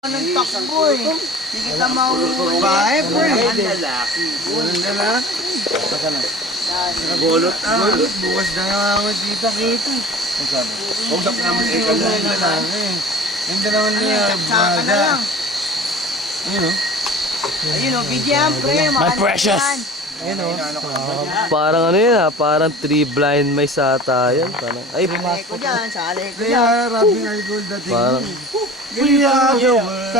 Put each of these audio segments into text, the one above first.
Anong takbo eh. Hindi kita mauuli. Bae, pre. Ang lalaki. Walang lalaki. Baka na. Bolot na. Bolot. Bukas na nga ako dito kita. Ang sabi? Usap naman eh. Walang lalaki. Hindi naman niya. Saka na lang. Ayun o. Ayun o, bigyan pre. My precious. Ayun o. Parang ano yun ha, parang 3 blind mice ata yan. Parang, ay, Sali ko dyan, sali ko Kaya dyan. Robin Argold dating. parang, We are the world.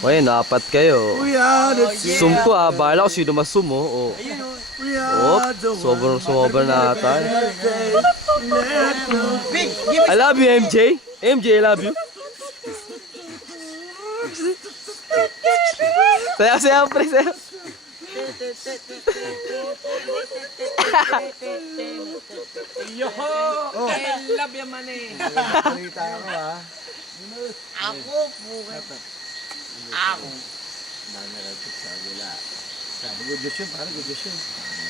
ay, napat kayo. We are the Sum ko ha, bahala ko sino masum oh. We Oh, are the world. sobrang sumobra na ata. Big, give I love you, MJ. MJ, I love you. Saya, pre, saya. love you man eh. Salita ako ha. Ako, bukat. Ako. Good news yun, parang good news yun.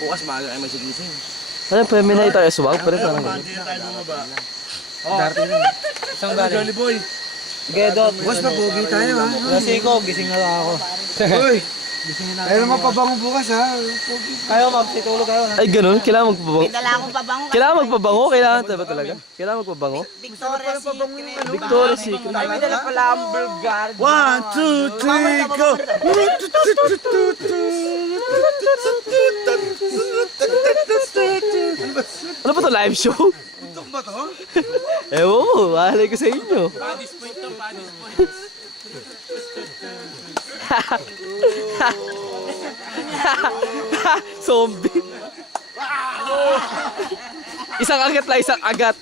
Bukas maaga ay may sigising. Ano, Feminite tayo swag? Pwede parang ganun. Hindi na tayo bumaba. Darating yun. Isang galing. Jolly boy. Sige, Dot. Boss, mapogi tayo ha. Kasi ko, gising na lang ako. Hoy. Tayo naman pabango bukas ha. Pogi. Kayo, magsitulog kayo. Ay, ganun? Kailangan magpabango? May dala akong pabango. Kailangan magpabango? Kailangan ba talaga? Kailangan magpabango? Victoria's Secret. Victoria's Secret. Ay, may dala pala ang Bulgard. 1, 2, 3, go! Ano ba to, live show? Ito ba to? Ewan mo, mahalay ko sa inyo. Padis point to, padis point. Zombie. Isang agat lang, isang agat.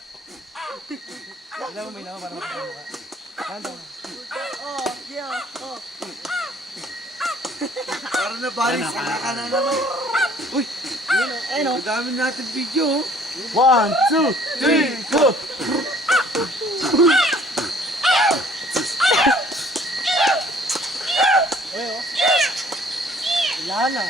Parang na balis, ka na naman. Uy! Ang dami natin video. 1, 2, 3, go! Wala na.